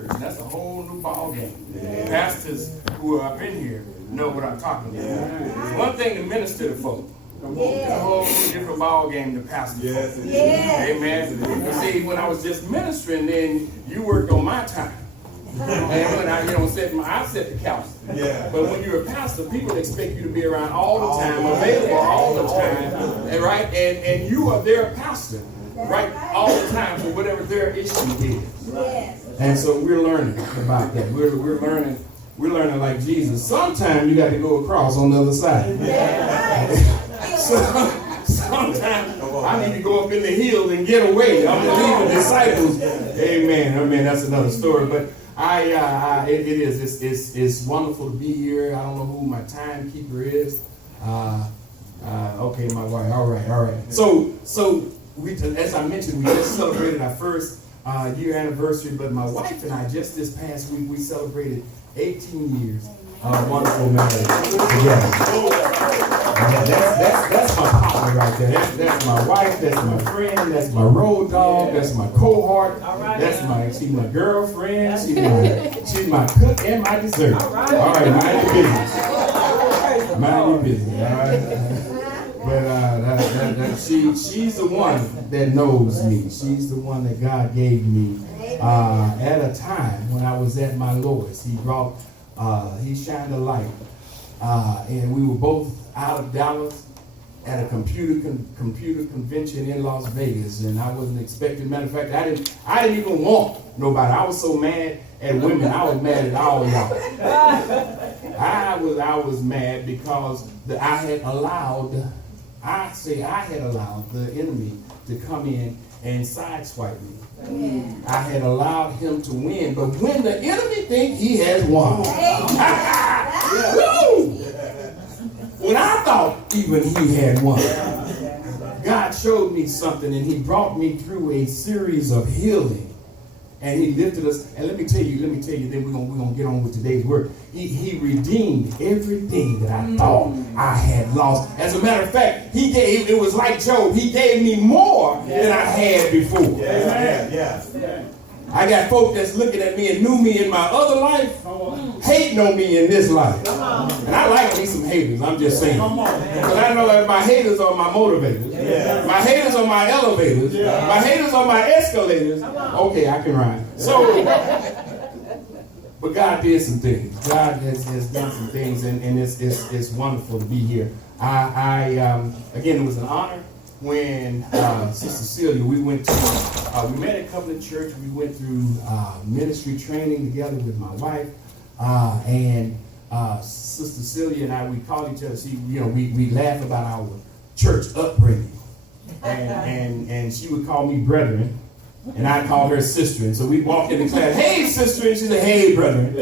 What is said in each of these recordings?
church. And that's a whole new ball game. Yeah. Pastors who are up in here know what I'm talking about. Yeah. It's one thing to minister to folk. It's a whole different ball game to pastor. Yes. Amen. You see, when I was just ministering, then you worked on my time. And when I, I set the couch. Yeah. But when you're a pastor, people expect you to be around all the time, available all the time, and right? And you are their pastor, right? All the time for whatever their issue is. Yes. And so we're learning about that. We're learning like Jesus. Sometimes you got to go across on the other side. Yeah. Sometimes I need to go up in the hill and get away. I'm going to leave the disciples. Amen. That's another story. But it's wonderful to be here. I don't know who my timekeeper is. Okay, my wife. All right. So we, as I mentioned, we just celebrated our first year anniversary. But my wife and I, just this past week, we celebrated 18 years of wonderful marriage together. That's my partner right there. That's my wife. That's my friend. That's my road dog. That's my cohort. She's my girlfriend. She's my cook and my dessert. All right, mind your business. Mind your business. All right. But she's the one that knows me. She's the one that God gave me at a time when I was at my lowest. He shined a light, and we were both out of Dallas at a computer convention in Las Vegas, and I wasn't expecting. Matter of fact, I didn't even want nobody. I was so mad at women. I was mad at all y'all. I was mad because I had allowed the enemy to come in and sideswipe me. Yeah. I had allowed him to win, but when the enemy thinks he has won, when I thought even he had won, God showed me something, and he brought me through a series of healing, and he lifted us. And let me tell you, then we're gonna get on with today's word. He redeemed everything that I thought I had lost. As a matter of fact, it was like Job. He gave me more than I had before. Yeah. I got folk that's looking at me and knew me in my other life, hating on me in this life. And I like me some haters, I'm just saying. Because I know that my haters are my motivators. Yeah. My haters are my elevators. Yeah. My haters are my escalators. Okay, I can rhyme. But God did some things. God has done some things, and it's wonderful to be here. Again, it was an honor when Sister Celia, we met at Covenant Church. We went through ministry training together with my wife, and Sister Celia and I, we call each other. We laugh about our church upbringing, and she would call me brethren, and I called her sister. And so we walked into class, "Hey, sister," and she said, "Hey, brethren."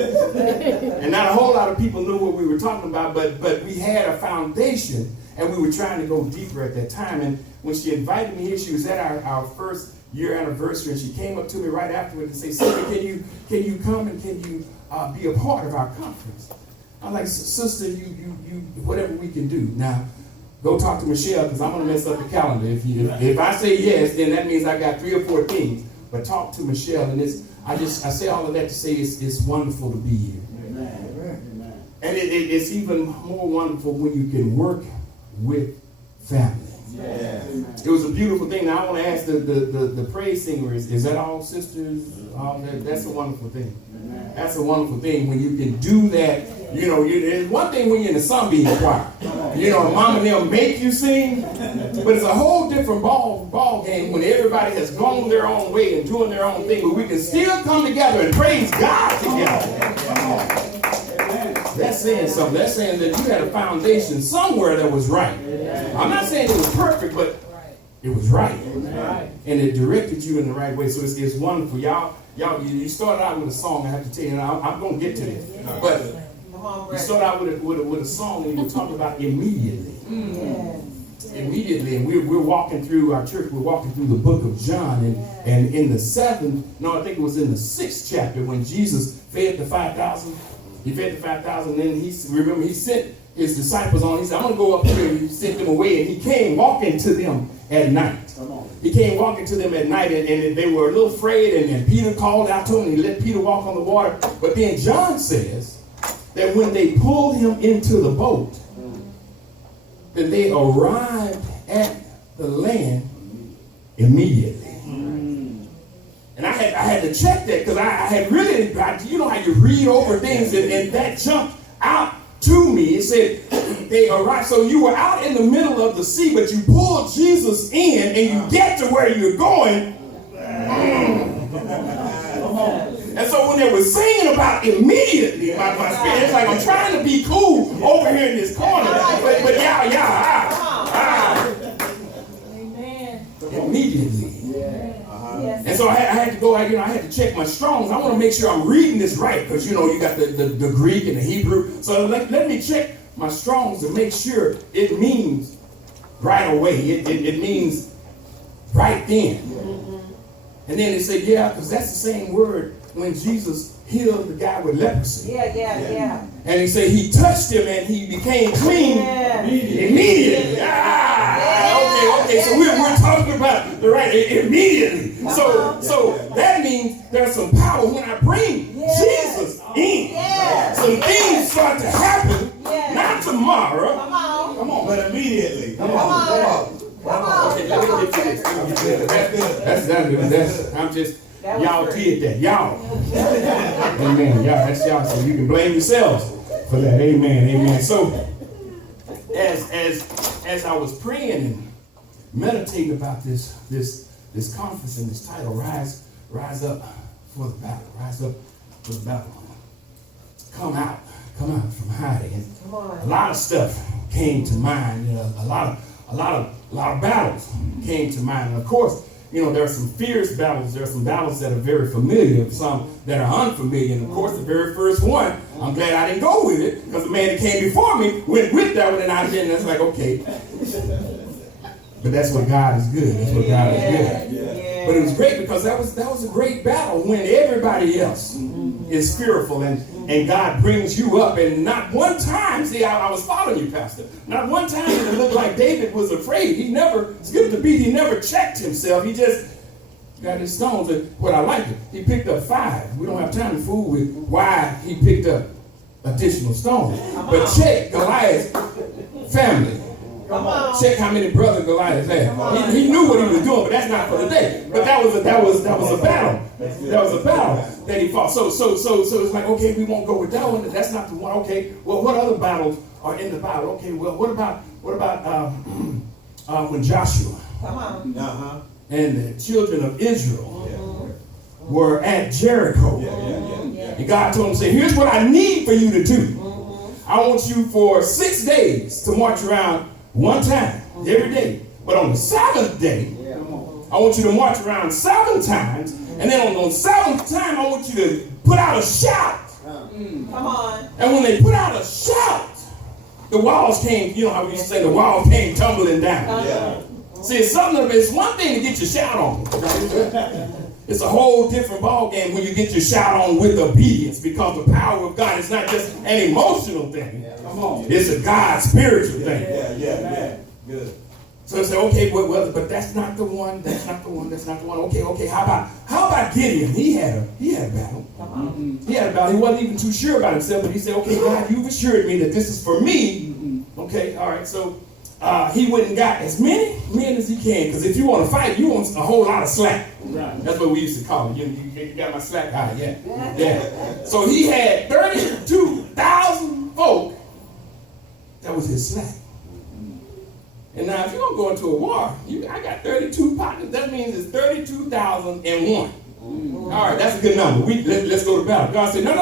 And not a whole lot of people knew what we were talking about, but we had a foundation, and we were trying to go deeper at that time. And when she invited me here, she was at our first year anniversary, and she came up to me right afterwards and said, "Cedric, can you come and can you be a part of our conference?" I'm like, "Sister, you whatever we can do." Now, go talk to Michelle, because I'm going to mess up the calendar. If I say yes, then that means I got 3 or 4 things. But talk to Michelle, and I say all of that to say it's wonderful to be here. Amen. And it's even more wonderful when you can work with family. Yes. It was a beautiful thing. Now I want to ask the praise singer, is that all sisters? That's a wonderful thing. Amen. That's a wonderful thing when you can do that. It's one thing when you're in the Sunbeam choir. Mom and them make you sing, but it's a whole different ball game when everybody has gone their own way and doing their own thing, but we can still come together and praise God together. That's saying something. That's saying that you had a foundation somewhere that was right. I'm not saying it was perfect, but it was right. And it directed you in the right way. So it's wonderful. Y'all, you started out with a song, I have to tell you, and I'm going to get to this. But you started out with a song, and you were talking about immediately. Immediately, and we're walking through our church. We're walking through the book of John, and in the 6th chapter, when Jesus fed the 5,000. He fed the 5,000, and then he sent his disciples on. He said, I'm going to go up here. And he sent them away. And he came walking to them at night. He came walking to them at night, and they were a little afraid. And Peter called out to him, and he let Peter walk on the water. But then John says that when they pulled him into the boat, that they arrived at the land immediately. And I had to check that, because I had really, you know how you read over things, and that jumped out to me. It said they arrived. So you were out in the middle of the sea, but you pulled Jesus in, and you get to where you're going. And so when they were singing about immediately, my spirit, it's like I'm trying to be cool over here in this corner, but immediately. And so I had to go, I had to check my Strongs. I want to make sure I'm reading this right, because, you got the Greek and the Hebrew. So let me check my Strongs to make sure it means right away. It means right then. And then they say, yeah, because that's the same word when Jesus healed the guy with leprosy. Yeah. And he said he touched him and he became clean immediately. Okay. So we're talking about the right immediately. So that means there's some power when I bring Jesus in. Some things start to happen, not tomorrow. Come on, but immediately. Come on. Okay, let me get this. That's good. I'm just, y'all did that. Y'all. Amen. Y'all, that's y'all. So you can blame yourselves for that. Amen. So as I was praying and meditating about this conference and this title, rise up for the battle. Rise up for the battle. Come out from hiding. And a lot of stuff came to mind. A lot of battles came to mind. And of course, there are some fierce battles. There are some battles that are very familiar, some that are unfamiliar. And of course, the very first one, I'm glad I didn't go with it, because the man that came before me went with that one, and I didn't. That's like, okay. But that's what God is good. That's what God is good. But it was great, because that was a great battle when everybody else is fearful, and God brings you up. And not one time, see, I was following you, Pastor. Not one time did it look like David was afraid. He never skipped a beat. He never checked himself. He just got his stones. And what I like, he picked up 5. We don't have time to fool with why he picked up additional stones. But check Goliath's family. Check how many brothers Goliath had. He knew what he was doing, but that's not for today. But that was a battle. That was a battle that he fought. So it's like, okay, we won't go with that one. That's not the one. Okay, well, what other battles are in the Bible? Okay, well, what about when Joshua and the children of Israel were at Jericho? And God told him, say, here's what I need for you to do. I want you for 6 days to march around one time, every day. But on the 7th day, I want you to march around 7 times. And then on the 7th time, I want you to put out a shout. Come on. And when they put out a shout, the walls came, how we used to say, the walls came tumbling down. See, it's one thing to get your shout on. It's a whole different ball game when you get your shout on with obedience, because the power of God is not just an emotional thing. It's a God spiritual thing. Good. So I said, okay, well, but that's not the one. Okay. How about Gideon? He had a battle. He had a battle. He wasn't even too sure about himself, but he said, okay, God, you've assured me that this is for me. Okay, all right. So he went and got as many men as he can, because if you want to fight, you want a whole lot of slack. Right. That's what we used to call it. You got my slack high, yeah. So he had 32,000 folk. That was his slack. And now, if you're going to go into a war, I got 32 partners. That means it's 32,001. All right, that's a good number. Let's go to battle. God said, no.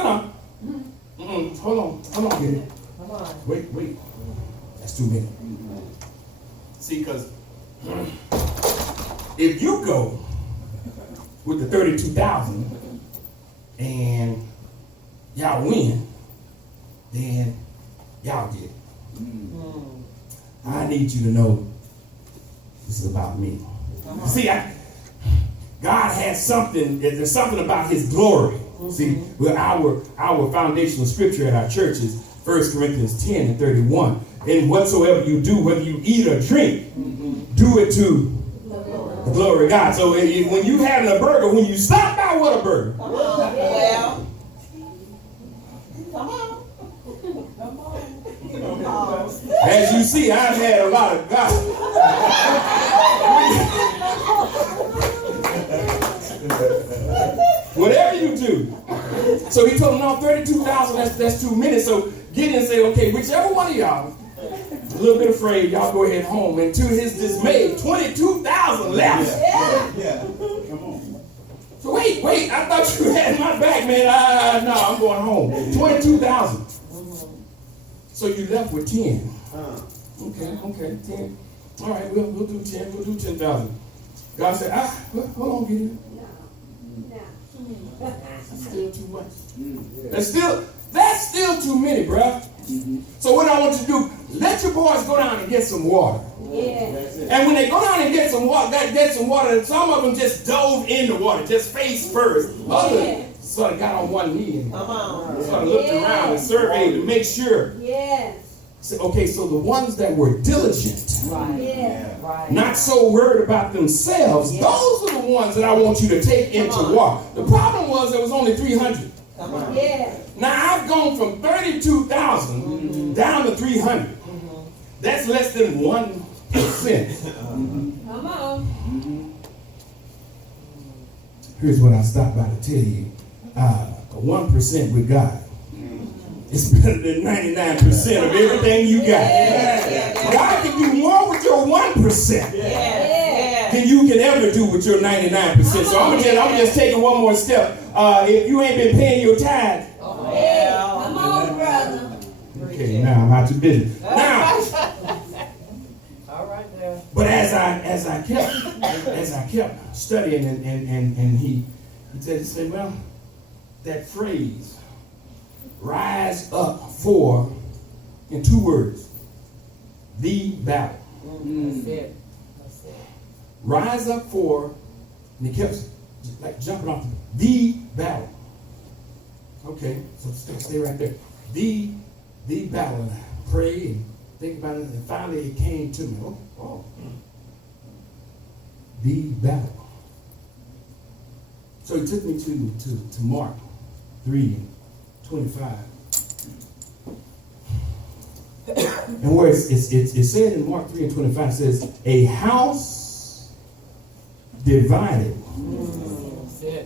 Hold on, Gideon. Come on. Wait. That's too many. See, because if you go with the 32,000 and y'all win, then y'all get it. I need you to know this is about me. See, God has something. There's something about His glory. See, our foundational scripture at our church is 1 Corinthians 10 and 31. And whatsoever you do, whether you eat or drink, do it to the glory of God. So when you having a burger, when you stop by, what a burger? Come on. Well. Come on. As you see, I've had a lot of God. Whatever you do. So he told them, no, 32,000, that's too many. So Gideon said, okay, whichever one of y'all, a little bit afraid, y'all go ahead home. And to his dismay, 22,000 left. Yeah. Come on. So wait, I thought you had my back, man. No, I'm going home. 22,000. So you left with 10. Okay, 10. All right, we'll do 10. We'll do 10,000. God said, hold on, Gideon. That's still too much. That's still too many, bruh. So what I want you to do, let your boys go down and get some water. And when they go down and get some water, some of them just dove in the water, just face first. Others sort of got on one knee and sort of looked around and surveyed to make sure. Okay, so the ones that were diligent, not so worried about themselves, those are the ones that I want you to take into war. The problem was there was only 300. Now I've gone from 32,000 down to 300. That's less than 1%. Come on. Here's what I stopped by to tell you. 1% with God. It's better than 99% of everything you got. God can do more with your 1% than you can ever do with your 99%. So I'm just taking one more step. If you ain't been paying your tithe, Come on, brother. okay, now I'm out your business. Now, All right there. but as I kept studying and he said, well, that phrase, rise up for, in 2 words, the battle. That's it. Rise up for, and he kept like jumping off the battle. Okay, so stay right there. The battle. And I prayed and think about it, and finally it came to me. Oh. The battle. So he took me to Mark 3:25. And where it's said in Mark 3:25, it says, a house divided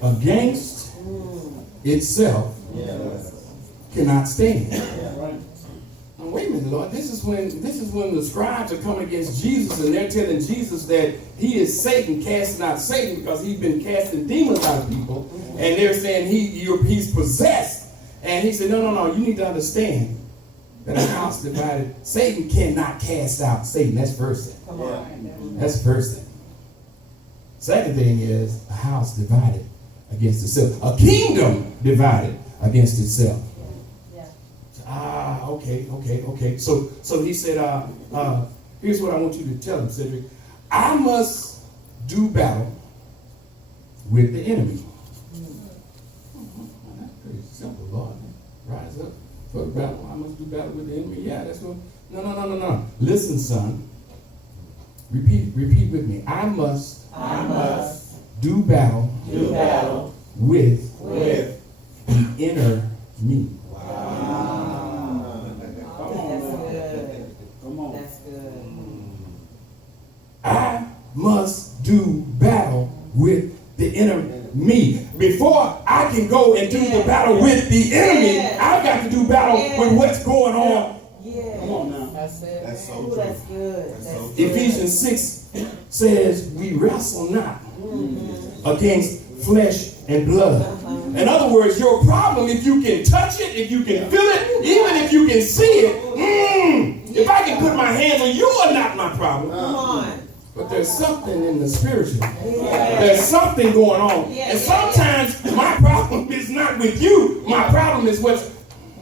against itself cannot stand. Now, wait a minute, Lord. This is when the scribes are coming against Jesus and they're telling Jesus that he is Satan, casting out Satan, because he's been casting demons out of people. And they're saying he's possessed. And he said, no, you need to understand that a house divided, Satan cannot cast out Satan. That's first thing. Come on. That's first thing. Second thing is a house divided against itself. A kingdom divided against itself. Okay. So he said, here's what I want you to tell him, Cedric. I must do battle with the enemy. That's pretty simple, Lord. Rise up for the battle. I must do battle with the enemy. Yeah, that's what. No. Listen, son. Repeat with me. I must do battle with the inner me. I must do battle with the inner me. Before I can go and do the battle with the enemy, I've got to do battle with what's going on. Come on now. That's it. That's so Ooh, true. that's good. That's so Ephesians 6 says we wrestle not against flesh and blood. In other words, your problem, if you can touch it, if you can feel it, even if you can see it, if I can put my hands on you, are not my problem. Come on. But there's something in the spiritual. There's something going on. And sometimes my problem is not with you. My problem is what's...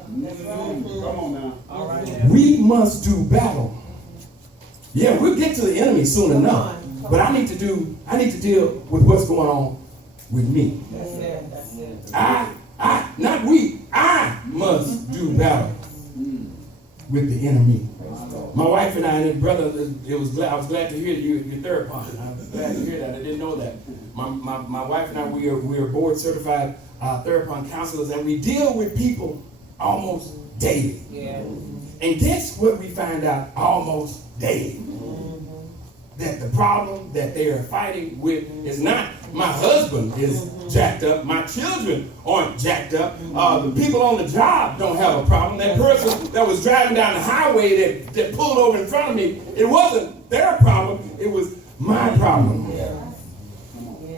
Come on now. All right. We must do battle. Yeah, we'll get to the enemy soon enough. But I need to deal with what's going on with me. That's it. I must do battle with the enemy. My wife and I and his brother, I was glad to hear your therapist. I was glad to hear that. I didn't know that. My wife and I, we are board certified therapist counselors, and we deal with people almost daily. Yeah. And guess what we find out almost daily? That the problem that they are fighting with is not my husband is jacked up, my children aren't jacked up, the people on the job don't have a problem. That person that was driving down the highway that pulled over in front of me, it wasn't their problem, it was my problem.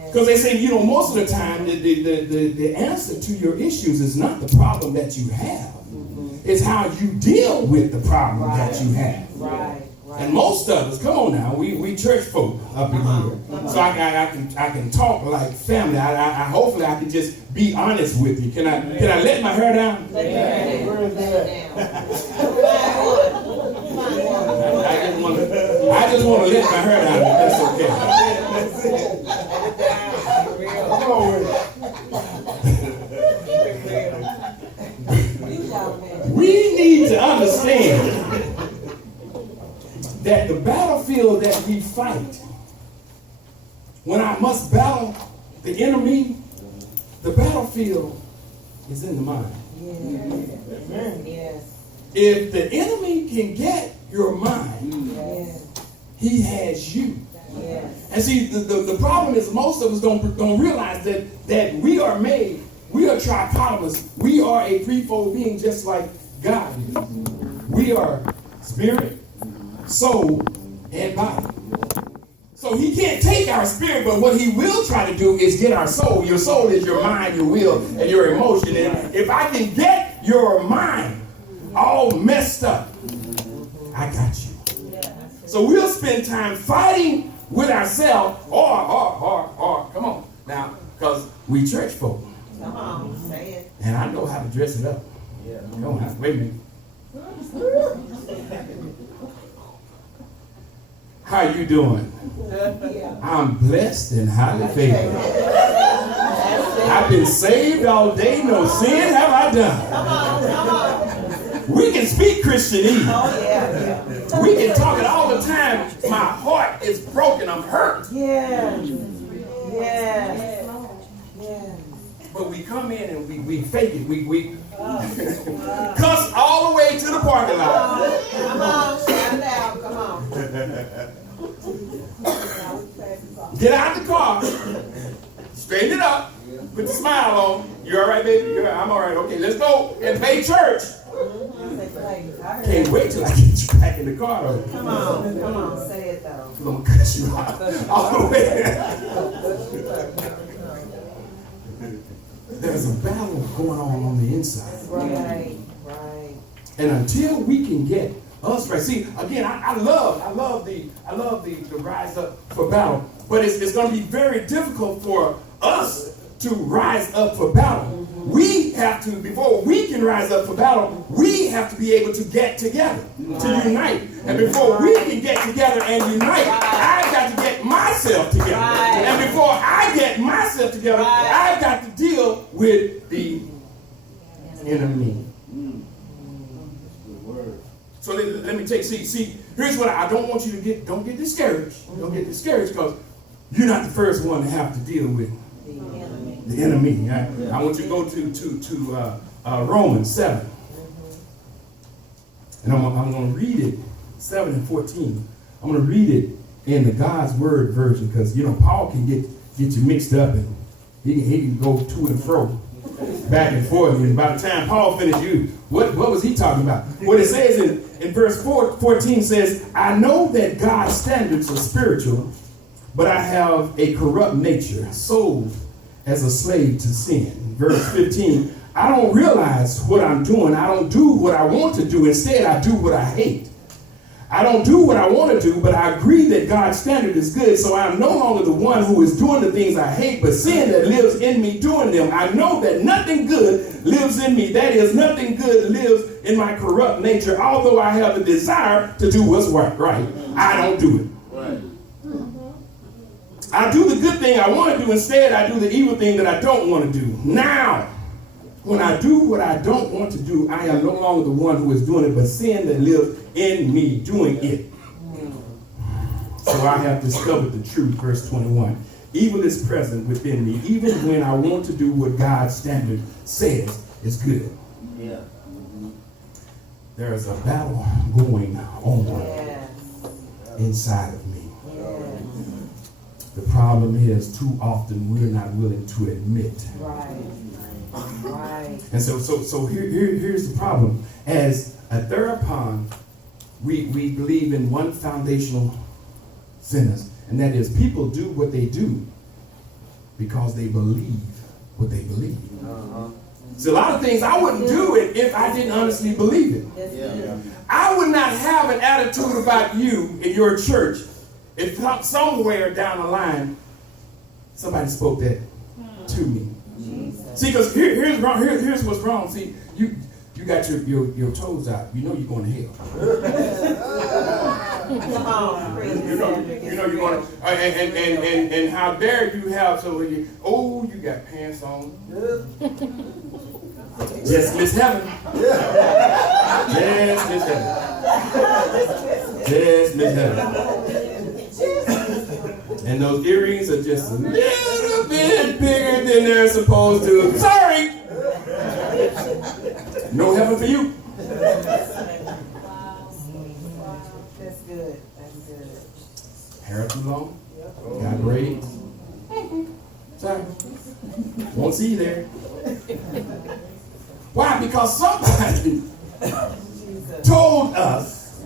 Because they say, most of the time, the answer to your issues is not the problem that you have. It's how you deal with the problem that you have. Right. And most of us, come on now, we church folk up in here. So I can talk like family. Hopefully I can just be honest with you. Can I let my hair down? Let your hair I just want to let my hair down. That's okay. We need to understand that the battlefield that we fight, when I must battle the enemy, the battlefield is in the mind. Yes. If the enemy can get your mind, Yes. he has you. Yes. And see, the problem is most of us don't realize that we are made, we are trichotomous. We are a threefold being just like God is. We are spirit, soul, and body. So he can't take our spirit, but what he will try to do is get our soul. Your soul is your mind, your will, and your emotion. And if I can get your mind all messed up, I got you. So we'll spend time fighting with ourselves, or come on now, because we church folk. Come on, say it. And I know how to dress it up. Come on, wait a minute. How you doing? I'm blessed and highly favored. I've been saved all day, no sin have I done. We can speak Christianese. We can talk it all the time. My heart is broken, I'm hurt. Yes. But we come in and we fake it. We cuss all the way to the parking lot. Come on, shout it out, come on. Get out the car, straighten it up, put the smile on. You all right, baby? You're all right. I'm all right. Okay, let's go and pay church. Can't wait till I get you back in the car, though. Come on, say it though. I'm gonna cut you out all the way. There's a battle going on the inside. Right. And until we can get us right. See, again, I love the rise up for battle, but it's going to be very difficult for us to rise up for battle. We have to, before we can rise up for battle, we have to be able to get together, to unite. And before we can get together and unite, I've got to get myself together. And before I get myself together, I've got to deal with the enemy. So let me see, here's what I don't want you to get, don't get discouraged. Don't get discouraged because you're not the first one to have to deal with the enemy. I want you to go to Romans 7. And I'm going to read it, 7 and 14. I'm going to read it in the God's Word version because, Paul can get you mixed up and he can go to and fro, back and forth. And by the time Paul finished, what was he talking about? What it says in verse 14 says, I know that God's standards are spiritual, but I have a corrupt nature, sold as a slave to sin. Verse 15, I don't realize what I'm doing. I don't do what I want to do. Instead, I do what I hate. I don't do what I want to do, but I agree that God's standard is good, so I'm no longer the one who is doing the things I hate, but sin that lives in me doing them. I know that nothing good lives in me. That is, nothing good lives in my corrupt nature, although I have a desire to do what's right. I don't do it. I do the good thing I want to do. Instead, I do the evil thing that I don't want to do. Now, When I do what I don't want to do, I am no longer the one who is doing it, but sin that lives in me doing it. So I have discovered the truth, verse 21. Evil is present within me, even when I want to do what God's standard says is good. Yeah. There is a battle going on inside of me. The problem is, too often we're not willing to admit. Right. And so here's the problem. As a therapon, we believe in one foundational sentence, and that is people do what they do because they believe what they believe. So a lot of things I wouldn't do it if I didn't honestly believe it. I would not have an attitude about you in your church if somewhere down the line somebody spoke that to me. See, because here's what's wrong. See, you got your toes out. You know you're going to hell. Come on, You know you're going to, and how dare you have so you got pants on. Just miss heaven. Just miss heaven. Just miss heaven. And those earrings are just a little bit bigger than they're supposed to. Sorry. No heaven for you. That's good. That's good. Hair too long. Got braids. Sorry. Won't see you there. Why? Because somebody told us,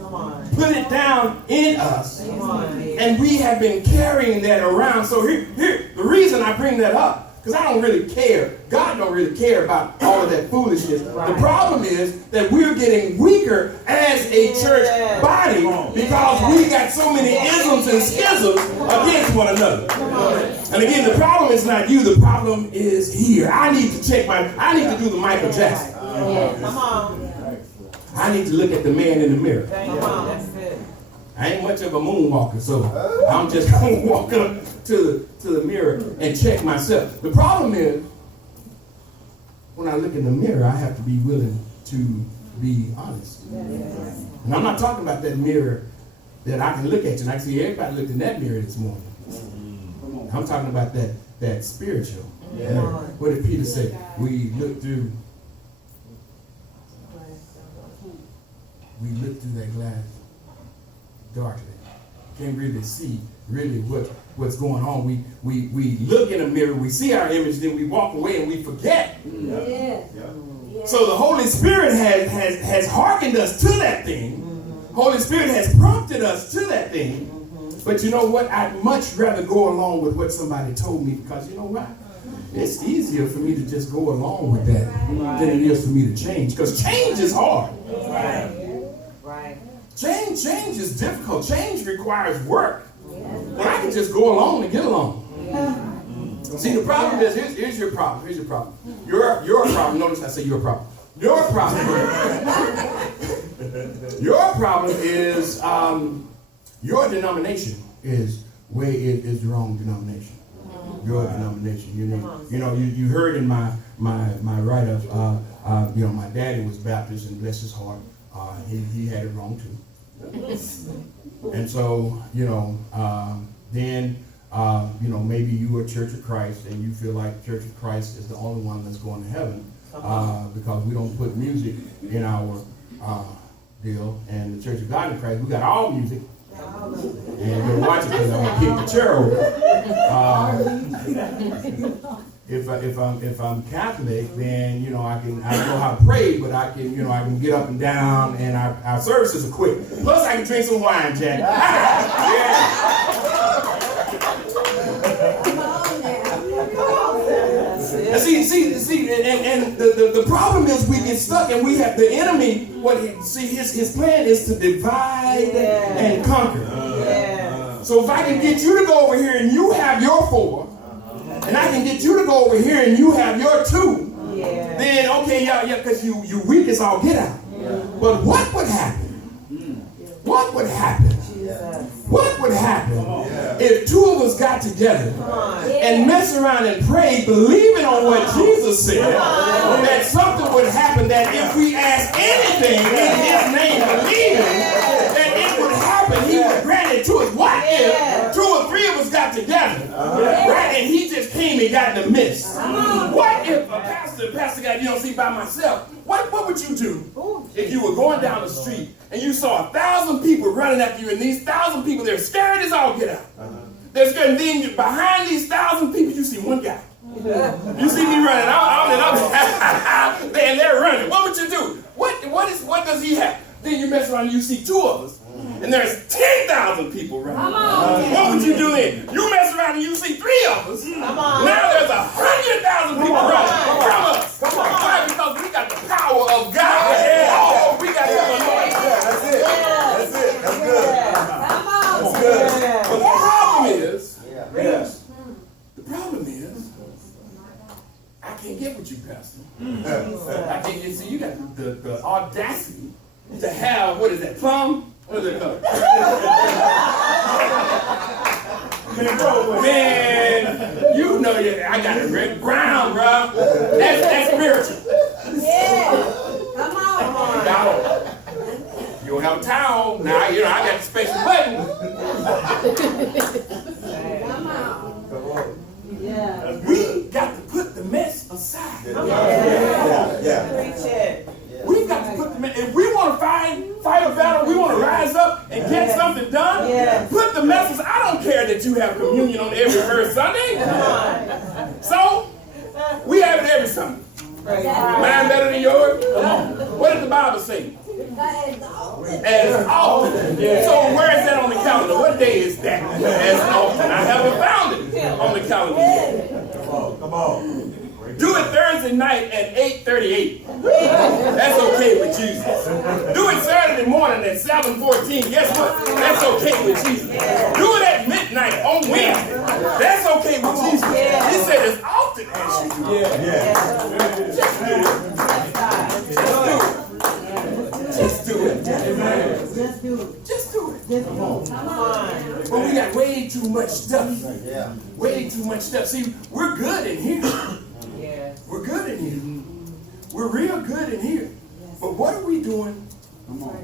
put it down in us, and we have been carrying that around. So here, the reason I bring that up, because I don't really care. God don't really care about all of that foolishness. The problem is that we're getting weaker as a church body because we got so many isms and schisms against one another. And again, the problem is not you. The problem is here. I need to do the Michael Jackson. Come on. I need to look at the man in the mirror. Come on. That's good. I ain't much of a moonwalker, so I'm just going to walk up to the mirror and check myself. The problem is, when I look in the mirror, I have to be willing to be honest. And I'm not talking about that mirror that I can look at you and I can see everybody looked in that mirror this morning. I'm talking about that spiritual mirror. What did Peter say? We look through that glass darkly. Can't really see what's going on. We look in a mirror, we see our image, then we walk away and we forget. So the Holy Spirit has hearkened us to that thing. Holy Spirit has prompted us to that thing. But you know what? I'd much rather go along with what somebody told me, because you know what? It's easier for me to just go along with that than it is for me to change, because change is hard. Change is difficult. Change requires work. But I can just go along and get along. See, the problem is, here's your problem. Here's your problem. Your problem. Notice I say your problem. Your problem is your denomination is the wrong denomination. Your denomination. You heard in my write-up. My daddy was Baptist, and bless his heart, he had it wrong too. And so, then maybe you are Church of Christ and you feel like Church of Christ is the only one that's going to heaven because we don't put music in our deal. And the Church of God in Christ, we got all music. And you're watching because I'm going to kick the chair over. If I'm Catholic, then I know how to pray, but I can get up and down, and our services are quick. Plus, I can drink some wine, Jack. And the problem is we get stuck, and we have the enemy. His plan is to divide and conquer. So if I can get you to go over here and you have your 4. And I can get you to go over here and you have your 2. Then okay, because you weak as all get out. But what would happen? What would happen What would happen if two of us got together and messed around and prayed, believing on what Jesus said, that something would happen, that if we ask anything in his name, believing that it would happen, he would grant it to us. What if 2 or 3 of us got together, right, and he just came and got in the midst? What if a pastor got, you don't see by myself, what would you do if you were going down the street and you saw 1,000 people running after you, and these 1,000 people, they're scared as all get out. They're scared, and then behind these 1,000 people, you see one guy. You see me running, and they're running. What would you do? What does he have? Then you mess around and you see 2 of us, and there's 10,000 people running. What would you do then? You mess around and you see 3 of us. Now there's 100,000 people running from us. Why? Because we got the power of God. Oh, we got the anointing. That's it. That's good. That's good. But the problem is, I can't get with you, Pastor. I can't get, see, you got the audacity to have, what is that, plum? What is it called? Man, you know that I got the red brown, bro. That's spiritual. Come on. Now, you don't have a towel. Now, I got the special button. Come on. We got to put the mess aside. Preach it. We've got to put the mess. If we want to fight a battle, we want to rise up and get something done. Put the mess aside. I don't care that you have communion on every first Sunday. So, we have it every Sunday. Mine better than yours? Come on. What does the Bible say? As often. So where is that on the calendar? What day is that? As often. I haven't found it on the calendar yet. Come on. Do it Thursday night at 8:38. That's okay with Jesus. Do it Saturday morning at 7:14. Guess what? That's okay with Jesus. Do it at midnight on Wednesday. That's okay with Jesus. He said as often as you do it. Just do it. Just do it. Just do it. But we got way too much stuff. Way too much stuff. See, we're good in here. We're good in here. We're real good in here. But what are we doing? Come on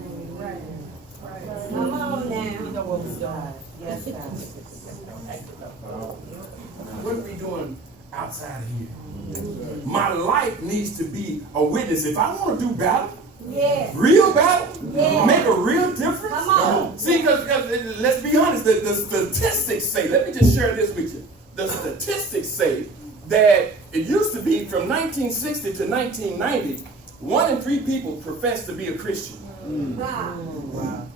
now. Yes, God. What are we doing outside of here? My life needs to be a witness. If I want to do battle, real battle, make a real difference. Come on. See, because let's be honest, the statistics say, let me just share this with you. The statistics say that it used to be from 1960 to 1990, 1 in 3 people professed to be a Christian. Wow.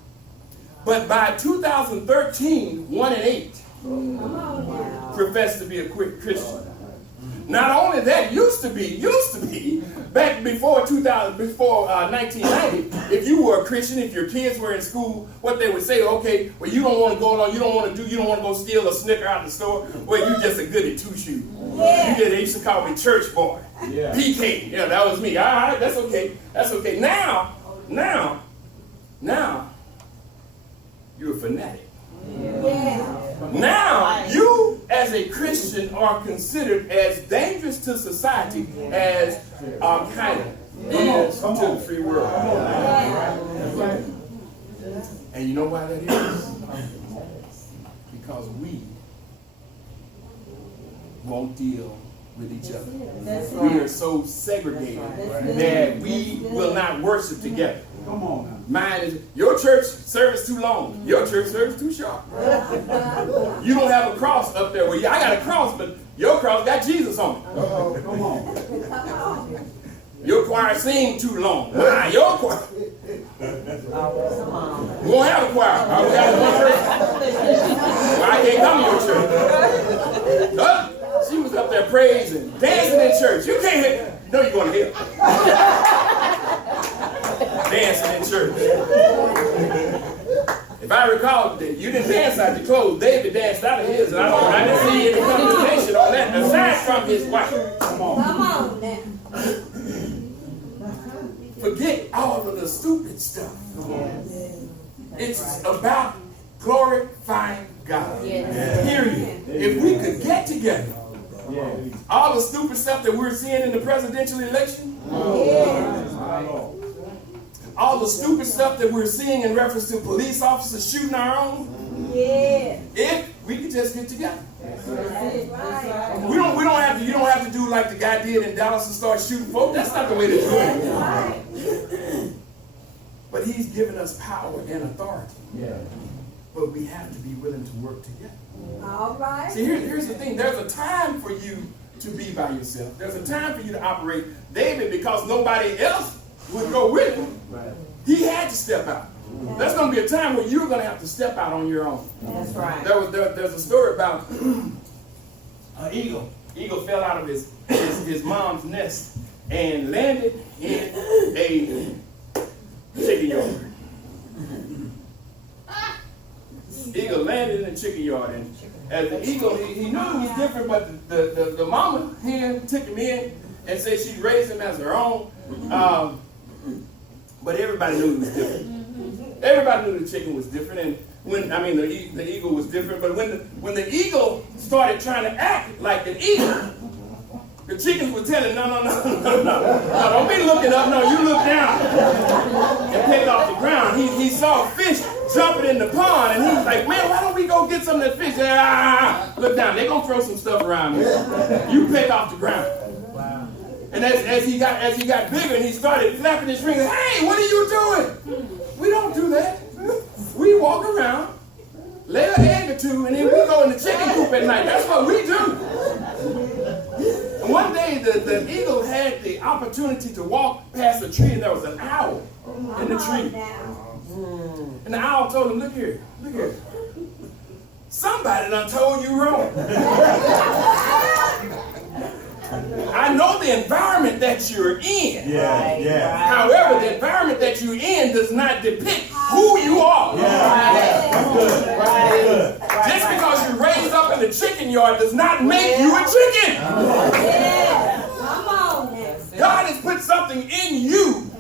But by 2013, 1 in 8 Come on now. professed to be a Christian. Not only that, used to be, back before 1990, if you were a Christian, if your kids were in school, what they would say, okay, well, you don't want to go along, you don't want to go steal a Snicker out of the store, well, you just a goody two-shoe. They used to call me church boy. PK, that was me. All right, that's okay. That's okay. Now, you're a fanatic. Now, you as a Christian are considered as dangerous to society as Al-Qaeda is to the free world. And you know why that is? Because we won't deal with each other. We are so segregated that we will not worship together. Come on now. Mine is, your church service too long. Your church service too short. You don't have a cross up there. Well, I got a cross, but your cross got Jesus on it. Come on. Your choir sing too long. Your choir. We won't have a choir. We got one person. Well, I can't come to your church. She was up there praising, dancing in church. You can't hear. You know you're going to hell. Dancing in church. If I recall, you didn't dance out your clothes. David danced out of his, and I didn't see any condemnation on that, aside from his wife. Come on now. Forget all of the stupid stuff. It's about glorifying God. Yes. Period. If we could get together, all the stupid stuff that we're seeing in the presidential election, all the stupid stuff that we're seeing in reference to police officers shooting our own, if we could just get together. We don't have to, you don't have to do like the guy did in Dallas and start shooting folks. That's not the way to do it. But he's given us power and authority. But we have to be willing to work together. All right. See, here's the thing. There's a time for you to be by yourself. There's a time for you to operate. David, because nobody else would go with him, he had to step out. There's going to be a time where you're going to have to step out on your own. That's right. There's a story about an eagle. Eagle fell out of his mom's nest and landed in a chicken yard. Eagle landed in a chicken yard, and as the eagle, he knew it was different, but the mama hen took him in and said she'd raise him as her own. But everybody knew it was different. Everybody knew the chicken was different, and the eagle was different. But when the eagle started trying to act like an eagle, the chickens were telling, no, don't be looking up, no, you look down and pick off the ground. He saw a fish jumping in the pond, and he was like, man, why don't we go get some of that fish? Look down, they're gonna throw some stuff around here. You pick off the ground. And as he got bigger and he started flapping his wings, hey, what are you doing? We don't do that. We walk around, lay an egg or two, and then we go in the chicken coop at night. That's what we do. And one day the eagle had the opportunity to walk past a tree, and there was an owl in the tree. And the owl told him, look here. Somebody done told you wrong. I know the environment that you're in. However, the environment that you're in does not depict who you are. Just because you're raised up in the chicken yard does not make you a chicken. Come on now. God has put something in you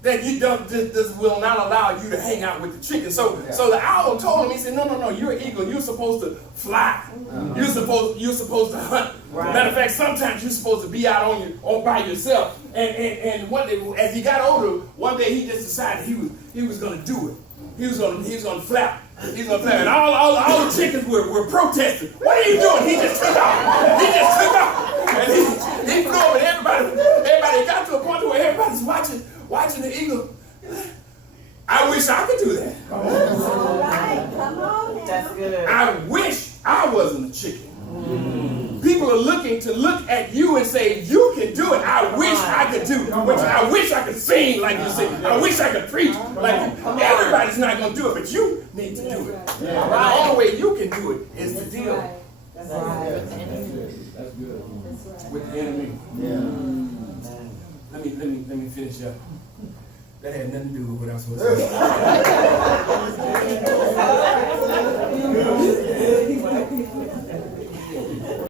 that you don't, this will not allow you to hang out with the chicken. So the owl told him, he said, no, you're an eagle. You're supposed to fly. You're supposed to hunt. Matter of fact, sometimes you're supposed to be out on by yourself. And one day, as he got older, one day he just decided he was going to do it. He was going to flap. He's going to flap. And all the chickens were protesting. What are you doing? He just took off. And he flew over, and everybody got to a point where everybody's watching the eagle. I wish I could do that. All right. Come on now. That's good. I wish I wasn't a chicken. People are looking to look at you and say, you can do it. I wish I could do it. I wish I could sing like you sing. I wish I could preach like you. Everybody's not going to do it, but you need to do it. The only way you can do it is to deal That's right. with the enemy. Let me finish up. That had nothing to do with what I was supposed to say.